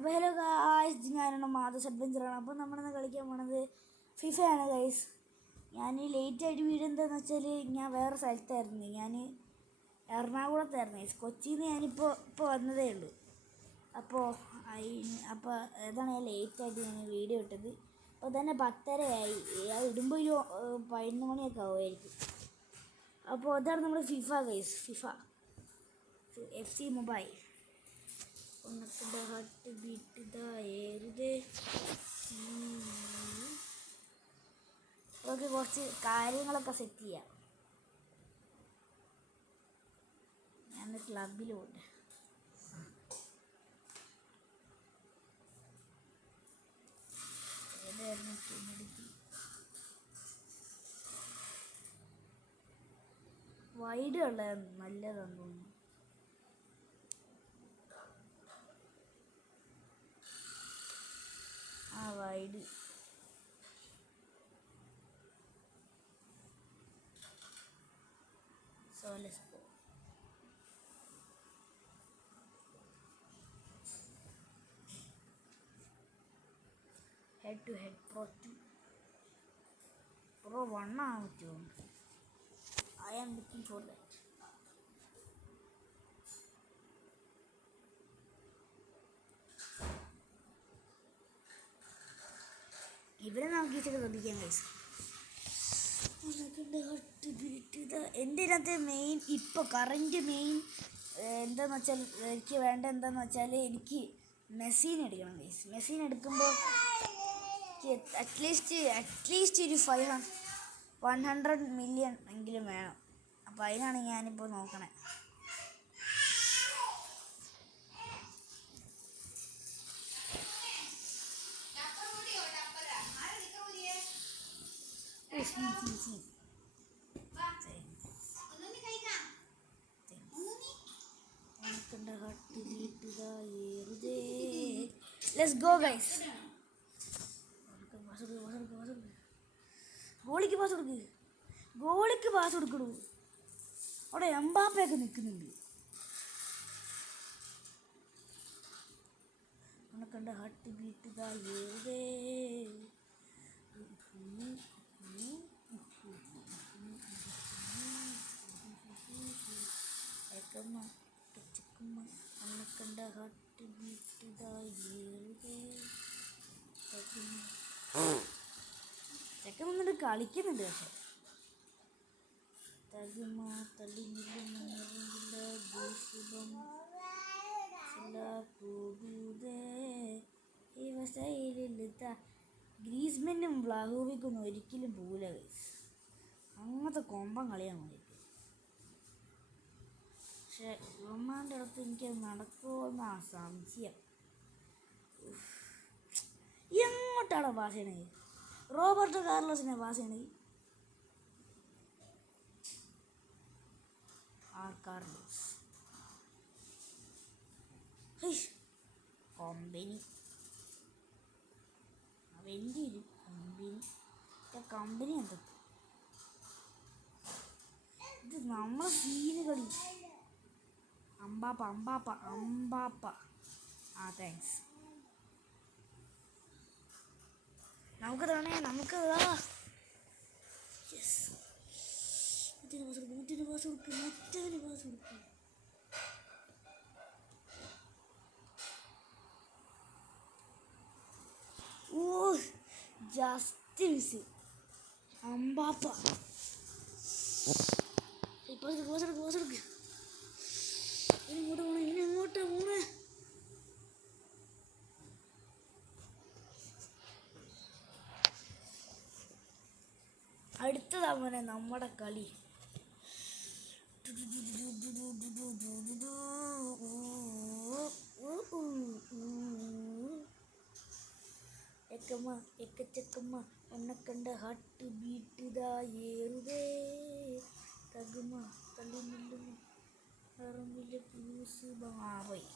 അപ്പോൾ hello guys, ഞാനാണ് മാധസ് അഡ്വഞ്ചറാണ്. അപ്പോൾ നമ്മളിന്ന് കളിക്കാൻ പോണത് ഫിഫയാണ് ഗൈസ്. ഞാൻ ലേറ്റായിട്ട് വീഡിയോ എന്താണെന്ന് വെച്ചാൽ ഞാൻ വേറെ സ്ഥലത്തായിരുന്നു. ഞാൻ എറണാകുളത്തായിരുന്നു ഗൈസ്. കൊച്ചിയിൽ നിന്ന് ഞാനിപ്പോൾ വന്നതേ ഉള്ളൂ. അപ്പോൾ അതാണ് ഞാൻ ലേറ്റായിട്ട് ഞാൻ വീഡിയോ ഇട്ടത്. അപ്പോൾ തന്നെ 10:30 അത് ഇടുമ്പോൾ ഒരു 11 മണിയൊക്കെ ആവുമായിരിക്കും. അപ്പോൾ അതാണ് നമ്മുടെ FIFA guys. FIFA FC mobile. Heart beat ഇതായിരുതേ. ഓക്കെ, കുറച്ച് കാര്യങ്ങളൊക്കെ സെറ്റ് ചെയ്യാം. ഞാൻ ക്ലബിലുണ്ട്. ഏതായിരുന്നു വൈഡ് ഉള്ള നല്ലതാന്ന് തോന്നുന്നു. വൈഡ് സോലസ്പോ ഹെഡ് ടു ഹെഡ് Pro 1 ആകാൻ പറ്റുമോ? I am looking for that. ഇവിടെ നമുക്ക് ഇതൊക്കെ ശ്രദ്ധിക്കാൻ കഴിയും. എൻ്റെ ഇതിനകത്ത് മെയിൻ ഇപ്പോൾ കറൻറ്റ് മെയിൻ എന്താണെന്ന് വെച്ചാൽ എനിക്ക് വേണ്ട എന്താണെന്ന് വെച്ചാൽ എനിക്ക് മെസ്സീനെ എടുക്കണം ഗൈസ്. മെസ്സീനെ എടുക്കുമ്പോൾ അറ്റ്ലീസ്റ്റ് ഒരു 100 മില്യൺ എങ്കിലും വേണം. അപ്പോൾ അതിനാണ് ഞാനിപ്പോൾ നോക്കണേ. Let's go guys. ഗോളിക്ക് പാസ് കൊടുക്കണു. അവിടെ എംബാപ്പയൊക്കെ നിൽക്കുന്നുണ്ട്. കണ്ട ഹാർട്ട് ബീറ്റ് ഇതായിരുതേ. കണ്ട ഹാർട്ട് ബീറ്റ് ഇതായിരുതേ. ചെക്കൻ വന്നിട്ട് കളിക്കുന്നുണ്ട്. പക്ഷേ ഗ്രീസ്മെനും വ്ലാഹോവിക്കൊന്നും ഒരിക്കലും പോവില്ല ഗൈസ്. അങ്ങനത്തെ കൊമ്പം കളിയാൻ മതി. പക്ഷെ റൊമാൻ്റെ അടുത്ത് എനിക്കത് നടക്കുമോ എന്നാ സംശയം. എങ്ങോട്ടാണോ പാസ് ചെയ്യണത്? റോബർട്ടോ കാർലോസിനെ പാസ് ചെയ്യണത്. കാർലോസ് കമ്പനി വലിയൊരു കമ്പനി എന്താ ഇത്? നമ്മളെ സീന് കളി. അമ്പാപ്പ താങ്ക്സ്. നമുക്ക് മറ്റൊരു പാസ് കൊടുക്കും. Just miss. അമ്പാപ്പ ഇങ്ങോട്ട് പോണേ. അടുത്തതാ മോനെ നമ്മുടെ കളി. ചെക്കമ്മ എന്നെ കണ്ട ഹാർട്ട് ബീറ്റ് ഇതായിരുതേ. തകുമ തള്ളി നില്ലുമ പറമ്പിലെ പൂസ് പോയി.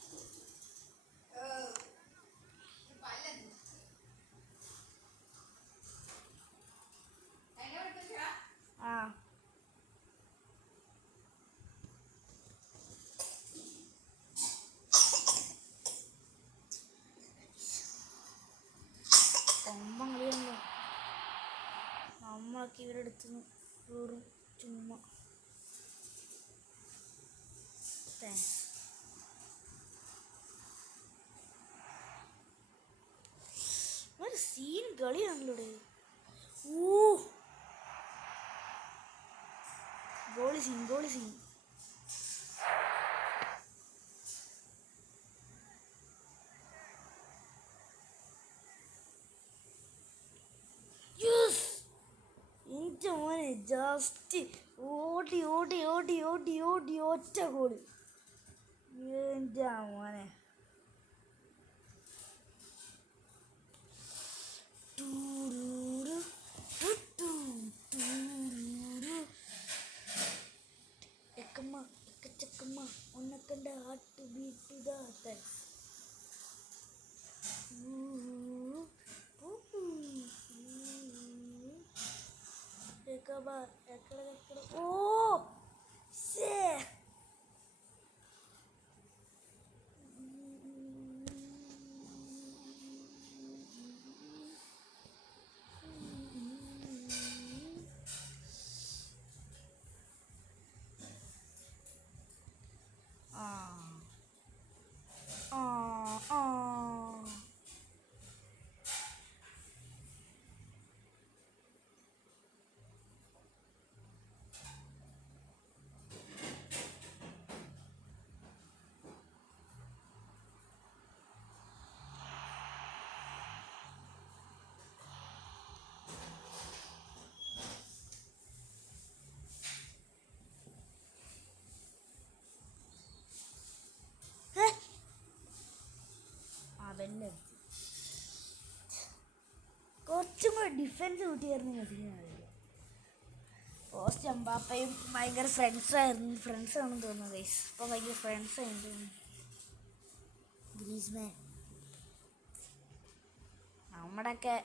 ഒമ്പം കളിയാണല്ലോ. നമ്മളൊക്കെ ഇവരെടുത്ത് വെറും ചുമ്മാ ഒരു സീൻ കളിയാണല്ലോ. ഓ ഗോളി സീൻ, ഗോളി സീൻ. എൻ്റെ മോനെ ജസ്റ്റ് ഓടി ഓടി ഓടി ഓടി ഓടി ഒറ്റ ഗോള്. എൻ്റെ മോനെ എക്കമ്മ എക്കച്ചക്കമ്മ ഒന്നക്കണ്ട ഹാർട്ട് ബീറ്റ് ദാത്ത ഓ ശേ അവൻ്റെ കുറച്ചും കൂടെ ഡിഫൻസ് കൂട്ടിയായിരുന്നു മതിയായിരുന്നു. പോസ്റ്റ് എംബാപ്പയും ഭയങ്കര ഫ്രണ്ട്സാണെന്ന് തോന്നുന്നു ഗൈസ്. ഇപ്പോൾ ഭയങ്കര ഫ്രണ്ട്സാണെന്ന് തോന്നുന്നു. ഗ്രീസ്മാൻ നമ്മുടെയൊക്കെ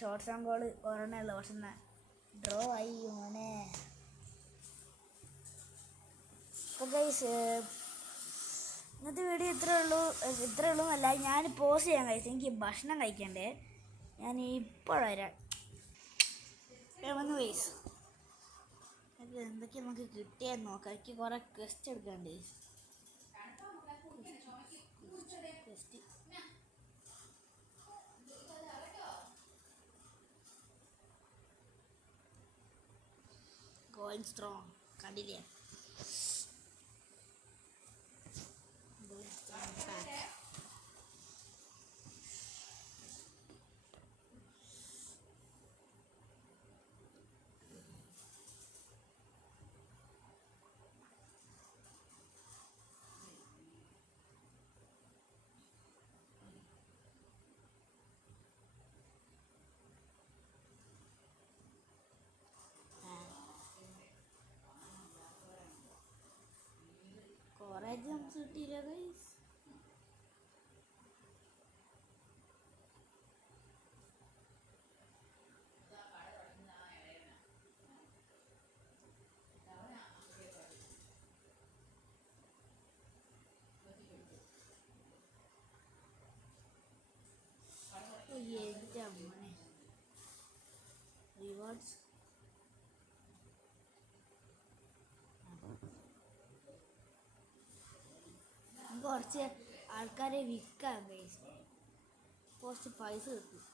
ഷോർട്ട്സ് ആൻഡ് ഗോൾ ഒരെണ്ണമല്ലോ, പക്ഷെ ഡ്രോ ആയി മോനെ. അപ്പോൾ ഗൈസ് ഇന്നത്തെ വീഡിയോ ഇത്രേ ഉള്ളൂ എന്നല്ല, ഞാൻ പോസ് ചെയ്യാൻ കഴിച്ചു. എനിക്ക് ഭക്ഷണം കഴിക്കണ്ടേ, ഞാൻ ഇപ്പോൾ വരാം. വന്നു ഗൈസ്. എന്തൊക്കെയാണ് നമുക്ക് കിട്ടിയെന്ന് നോക്കാം. എനിക്ക് കുറേ ക്വസ്റ്റ് എടുക്കാണ്ട്. ഗോയിങ് സ്ട്രോങ് കണ്ടില്ലേ. കുറേ ജംസ് കിട്ടിയില്ല ഗൈസ്. എൻ്റെ മോനെ റിവാർഡ്സ് കുറച്ച് ആൾക്കാരെ വിൽക്കാം ഗൈസ്. കുറച്ച് പൈസ കിട്ടും.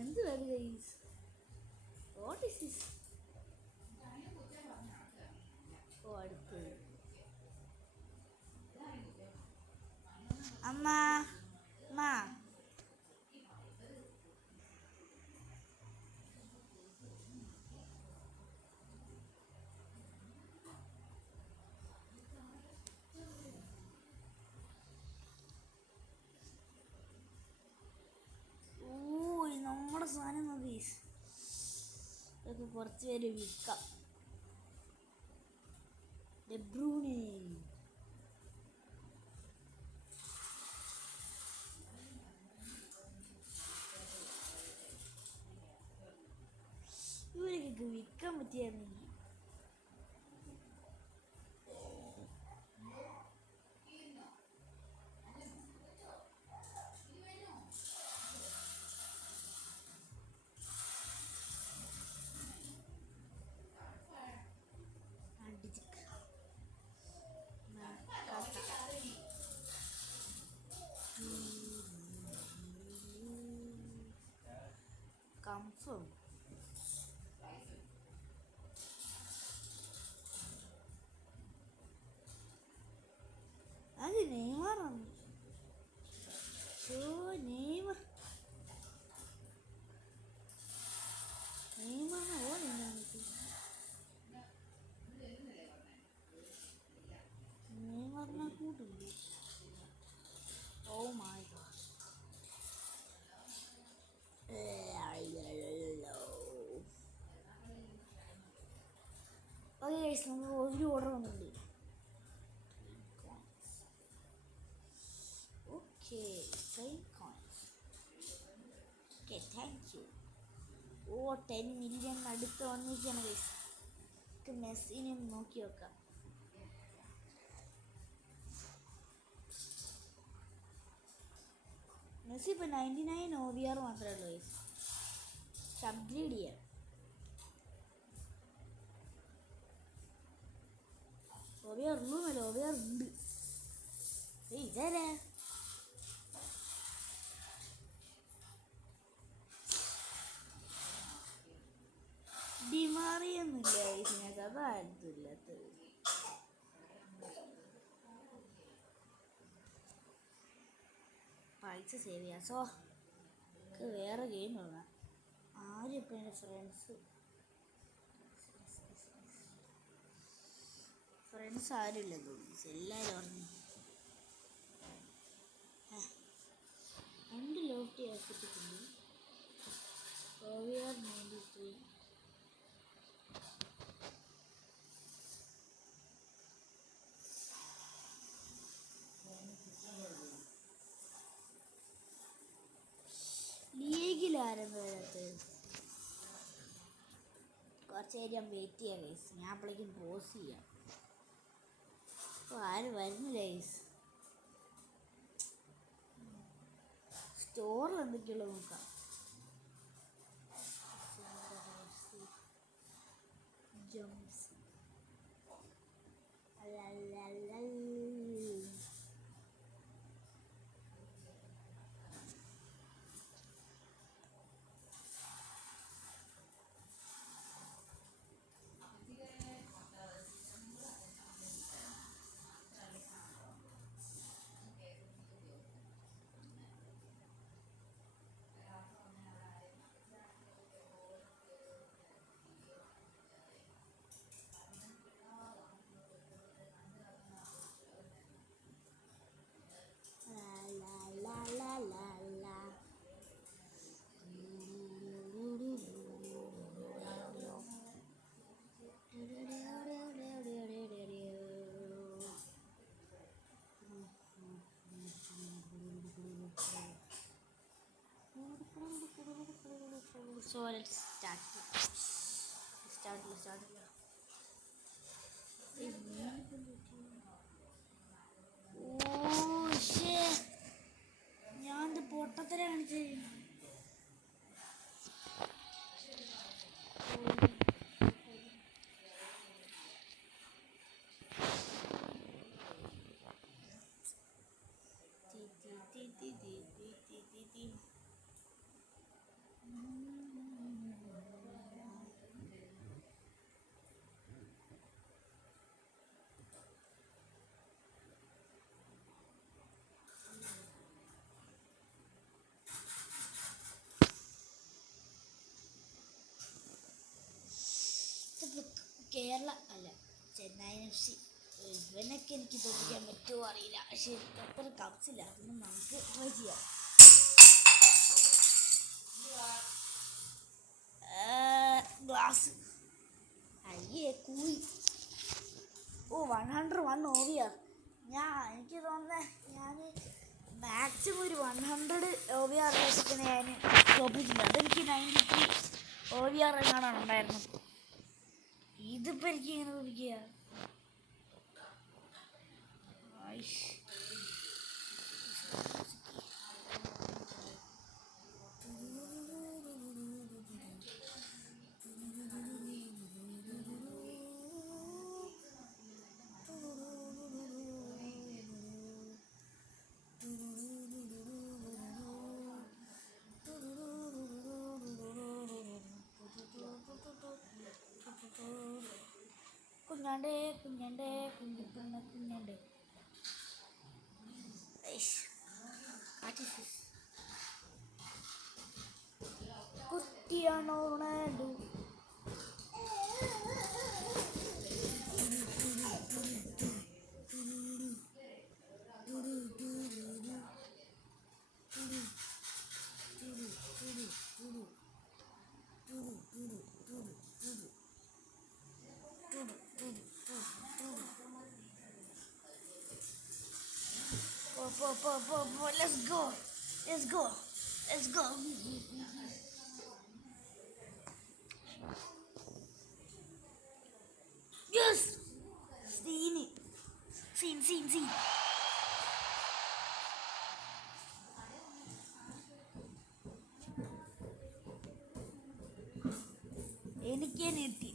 എന്ത് വരും guys? What is this? Oh അടുത്ത് അമ്മ അമ്മ നമ്മുടെ സാധനം നോക്കി. ഇതൊക്കെ കുറച്ച് പേര് വിൽക്കാം. ഇത് വിൽക്കാൻ പറ്റിയായിരുന്നു എനിക്ക്. കംഫം അത് നെയ്മറാണ്. നെയ്മർ നെയ്മറിനെ കൂട്ടില്ല. Oh my god. Okay guys, നമുക്ക് ഒരു ഓർഡർ വന്നിട്ടുണ്ട്. Okay, okay, thank you. Oh 10 million അടുത്ത് വന്നിരിക്കുകയാണ് ഗൈസ്. നമുക്ക് മെസ്സിനെ നോക്കി വെക്കാം. മെസ്സി ഇപ്പോൾ 99 OVR മാത്രമേ ഉള്ളൂ ഗൈസ്. അപ്ഗ്രേഡ് ചെയ്യാം. OVR ഉള്ളൂന്നല്ല, OVR ഉണ്ട്. ഇതാരാ? ഡിമാറിയൊന്നുമില്ല ഗൈസിനകത്ത്, അതായിരുന്നു ഇല്ലാത്തത്. പൈസ സേവ് ചെയ്യാം. സോ വേറെ ഗെയിം തുടങ്ങാം. ആരും ഇപ്പം എൻ്റെ ഫ്രണ്ട്സ് ആരുമില്ല തോന്നുന്നു. എല്ലാവരും പറഞ്ഞു 2 ലോഫ്റ്റി ആക്കിയിട്ടുണ്ട്. OVR 93. ലീഗിലായിരുന്നു വരാത്തത്. കുറച്ച് നേരം വെയിറ്റ് ചെയ്യാം ഗൈസ്. ഞാൻ അപ്പോഴേക്കും പോസ് ചെയ്യാം. അപ്പോൾ ആരും വരുന്നില്ല ഗൈസ്. സ്റ്റോറിൽ എന്തൊക്കെയുള്ളത് നോക്കാം. Gems So let's start. Oh shit! ഞാൻ ഇത് പൊട്ടത്തരം കാണിച്ചേ. കേരള അല്ല, ചെന്നൈ FC. ഇവനൊക്കെ എനിക്ക് തോന്നിക്കാൻ പറ്റുമോ അറിയില്ല. പക്ഷെ എനിക്ക് അത്ര കപ്സില്ല. അതൊന്നും നമുക്ക് ട്രൈ ചെയ്യാം. ഗ്ലാസ് അയ്യേ കൂയി. ഓ 101 OVR. എനിക്ക് തോന്നുന്നത് ഞാൻ മാക്സിമം ഒരു 100 OVR വെച്ചിട്ടാണ് ഞാൻ തോപ്പിച്ചിട്ടുണ്ട്. അതെനിക്ക് 93 OVR എങ്ങാനാണ് ഉണ്ടായിരുന്നത്. ഇതിപ്പോൾ എനിക്ക് ഇങ്ങനെ തോന്നിക്കുക. കുഞ്ഞാണ്ടേ കുഞ്ഞാണ്ടേ കുഞ്ഞിപ്പെണ്ണ കുഞ്ഞാണ്ടേ. Cristiano Ronaldo. Let's go. Let's go. Let's go. Yes. Scene. എനിക്ക് നെറ്റി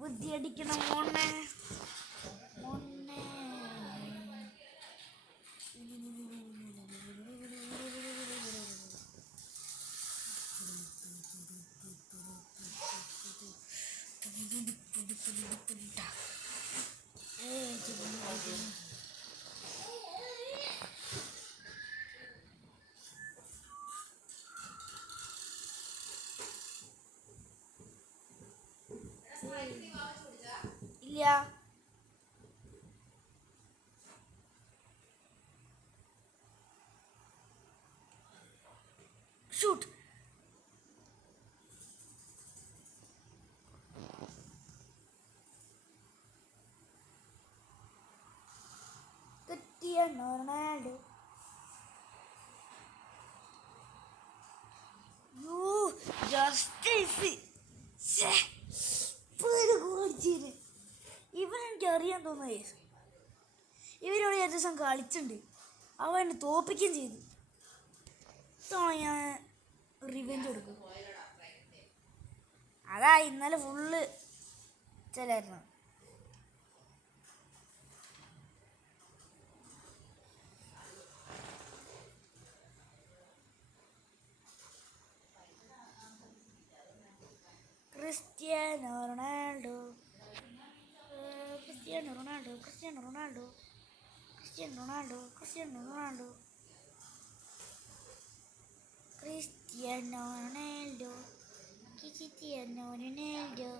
ബുദ്ധി അടിക്കണം മോനെ. ഇല്ല. ഷൂട്ട്. Cristiano Ronaldo. ജസ്റ്റിസ്. ഇവനെനിക്ക് അറിയാൻ തോന്നുന്നത് ഇവരോട് ഏത് ദിവസം കളിച്ചിട്ടുണ്ട്. അവൻ എന്നെ തോപ്പിക്കുകയും ചെയ്തു. ഇത്തവണ ഞാൻ റിവെഞ്ച് കൊടുക്കും. അതാ ഇന്നലെ ഫുള്ള് ചിലായിരുന്നു. Cristiano Ronaldo. Cristiano Ronaldo. Cristiano Ronaldo. Cristiano Ronaldo. Cristiano Ronaldo. Cristiano Ronaldo. Cristiano Ronaldo. Cristiano Ronaldo.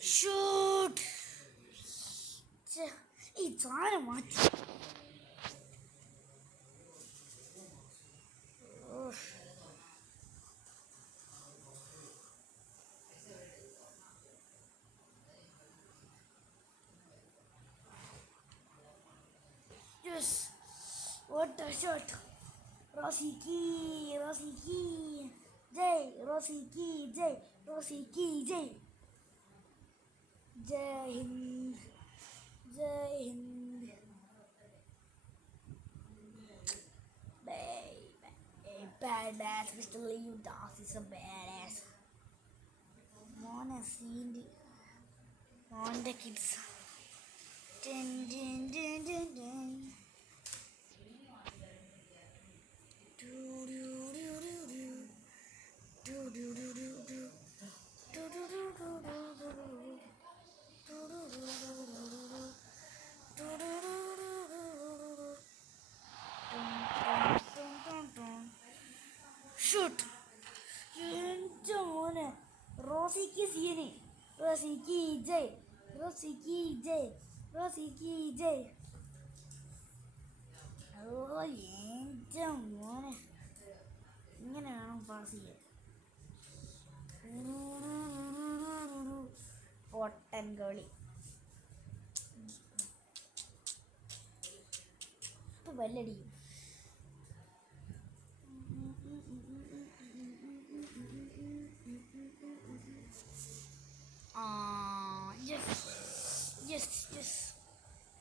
Shoot! It's on much. Yes. What a shot. Rosiki. Jay. Rosiki. Jay. Jai Hind. Badass, Mr. Leo Das is a badass. Mona seen on the kids. Dun. Shoot. എൻ്റെ മോനെ റോസിക്ക് scene. റോസിക്ക് ജയ്, റോസിക്ക് ജയ്, റോസിക്ക് ജയ്. ഓ എൻ്റെ മോനെ, ഇങ്ങനെ വേണം pass ചെയ്യാൻ. പൊട്ടൻ കളി. ഇപ്പം ബല്ലടിക്കും. Yes,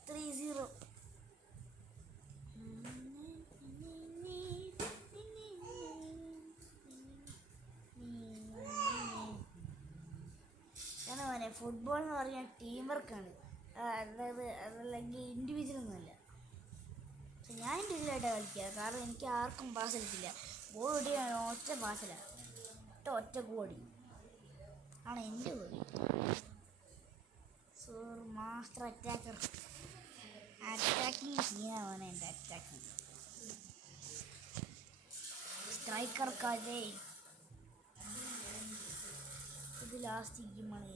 3-0. മോനെ ഫുട്ബോൾ എന്ന് പറഞ്ഞാൽ ടീം വർക്കാണ്. അതായത് അതല്ലെങ്കിൽ ഇൻഡിവിജ്വൽ ഒന്നുമല്ല. പക്ഷെ ഞാൻ ഇൻഡിവിജ്വലായിട്ടാണ് കളിക്കുക. കാരണം എനിക്ക് ആർക്കും പാസ് എടുക്കില്ല. ഗോൾ ഓടിയാണ് ഒറ്റ പാസിലാണ്. ഒറ്റ ഗോളി ആണ് എൻ്റെ goalie. So master attacker. Attacking സീനാണ് എൻ്റെ അറ്റാക്കിങ്. സ്ട്രൈക്കർ കാജേ. ഇത് ലാസ്റ്റ് ഗെയിമാണ്.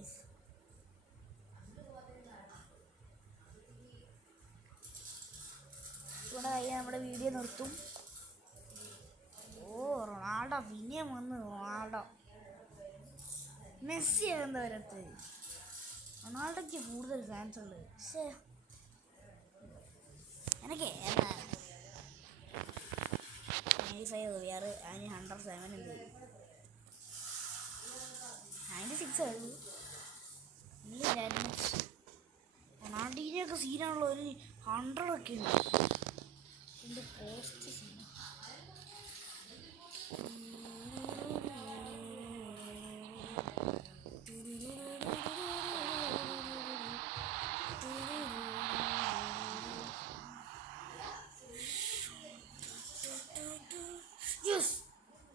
ഇവിടെ കഴിയാൻ നമ്മുടെ വീഡിയോ നിർത്തും. ഓ റൊണാൾഡോ പിന്നെയും വന്ന്. റൊണാൾഡോ മെസ്സി എന്താ വരത്ത്. റൊണാൾഡോയ്ക്ക് കൂടുതൽ ഫാൻസ് ഉണ്ട്. പക്ഷേ എനിക്ക് 95 VR അതിന് 107 ഉണ്ട്. 96 ആയിരുന്നു. റൊണാൾഡീനൊക്കെ സീനാണല്ലോ. ഒരു 100 ഒക്കെ ഉണ്ട്. എൻ്റെ പോസ്റ്റ് സീൻ.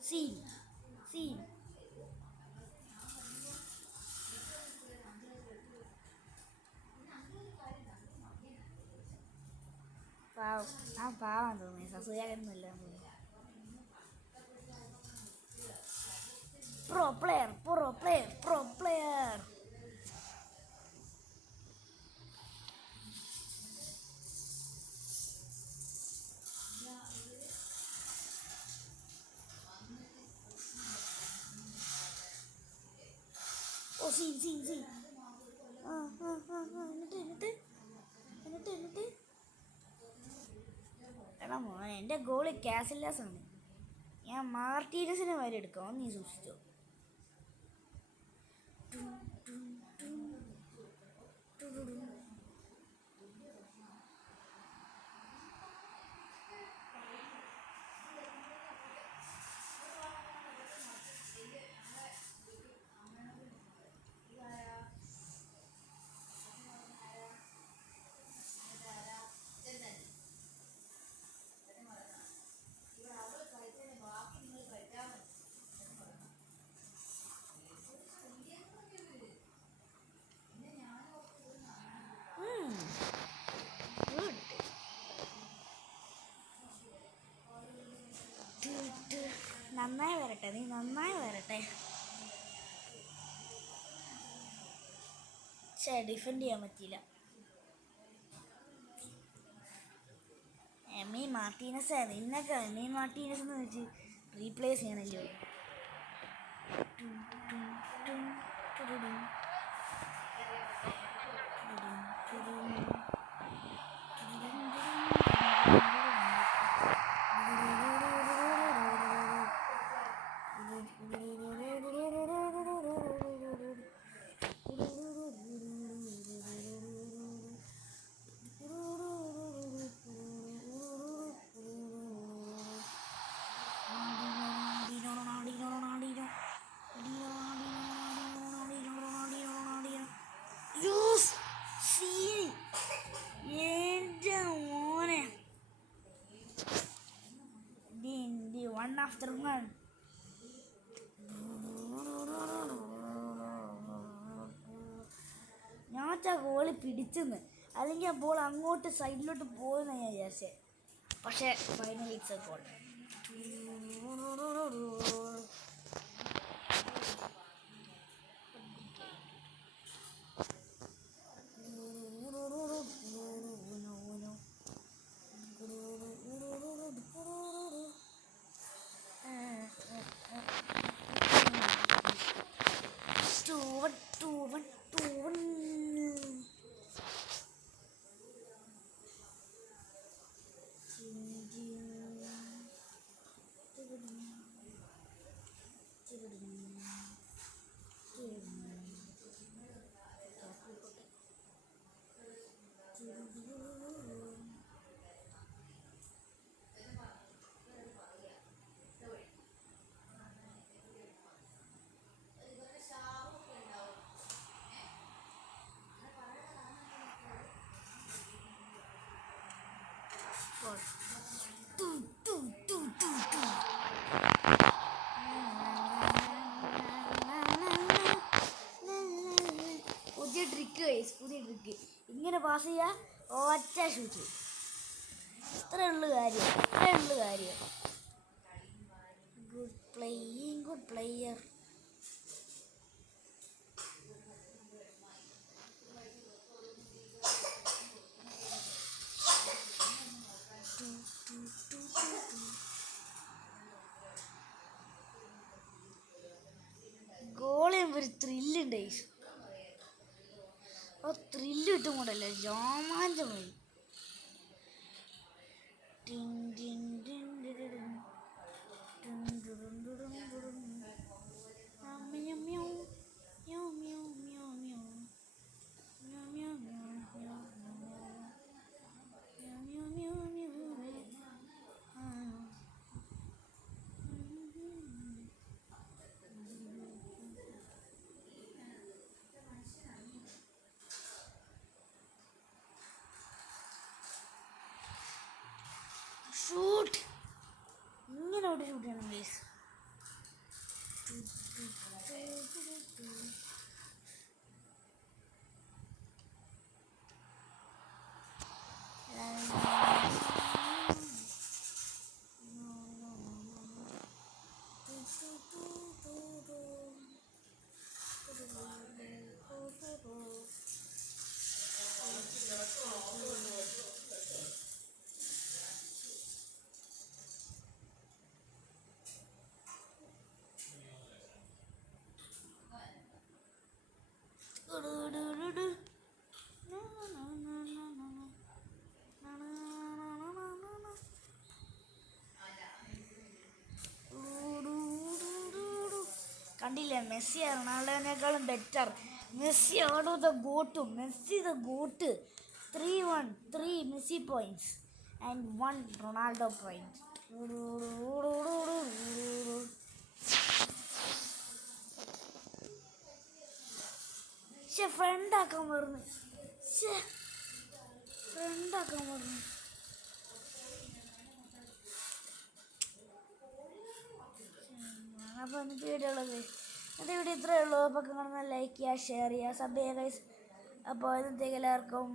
Scene. പാവാൻ തോന്നി. സസുകാരൊന്നുമില്ല. Pro player. Oh scene. എന്നിട്ട് എടാ മോനെ, എൻ്റെ ഗോളി കാസില്ലാസ് ആണ്. ഞാൻ മാർട്ടീനസിനെ വരെ എടുക്കാം. നീ സൂക്ഷിച്ചോ. നന്നായി വരട്ടെ. പക്ഷേ ഡിഫെൻഡ് ചെയ്യാൻ പറ്റിയില്ല. എമി മാർട്ടീനസ് ഇന്നൊക്കെ എമി മാർട്ടീനസ് എന്ന് വെച്ച് റീപ്ലേസ് ചെയ്യണല്ലോ. വെച്ചാൽ ഗോളി പിടിച്ചെന്ന്, അല്ലെങ്കിൽ ആ ബോൾ അങ്ങോട്ട് സൈഡിലോട്ട് പോകുമെന്ന് ഞാൻ വിചാരിച്ചത്. പക്ഷേ ഫൈനലി ഇറ്റ്സ് എ ഗോൾ. പുതിയ ട്രിക്ക് ഇങ്ങനെ പാസ് ചെയ്യുക, ഒറ്റ ഷൂട്ട്. ഇത്രയേ ഉള്ളു കാര്യം. Good playing, good player. ഗോളിയുമ്പോൾ ഒരു ത്രില്ലുണ്ട്. ആ ത്രില്ല് കിട്ടും കൂടല്ലേ, രോമാഞ്ചമായി. ഷൂട്ട്, ഇങ്ങനെ ഒരു ഷൂട്ട് ചെയ്യണം ഗൈസ്. കണ്ടില്ലേ, മെസ്സി റൊണാൾഡോനേക്കാളും ബെറ്റർ. മെസ്സി ആണ് the goat. Messi the goat. 3-1, 3 Messi points and 1 Ronaldo point. ഫ്രണ്ടാക്കാൻ പറഞ്ഞു. അപ്പോൾ ഇന്നത്തെ വീഡിയോ ഇത്രയേ ഉള്ളൂ. അപ്പോൾ കാണുന്ന ലൈക്ക് ചെയ്യുക, ഷെയർ ചെയ്യുക, സബ് ചെയ്യുക ഗൈസ്. അപ്പോൾ ഇന്നത്തേക്ക് എല്ലാവർക്കും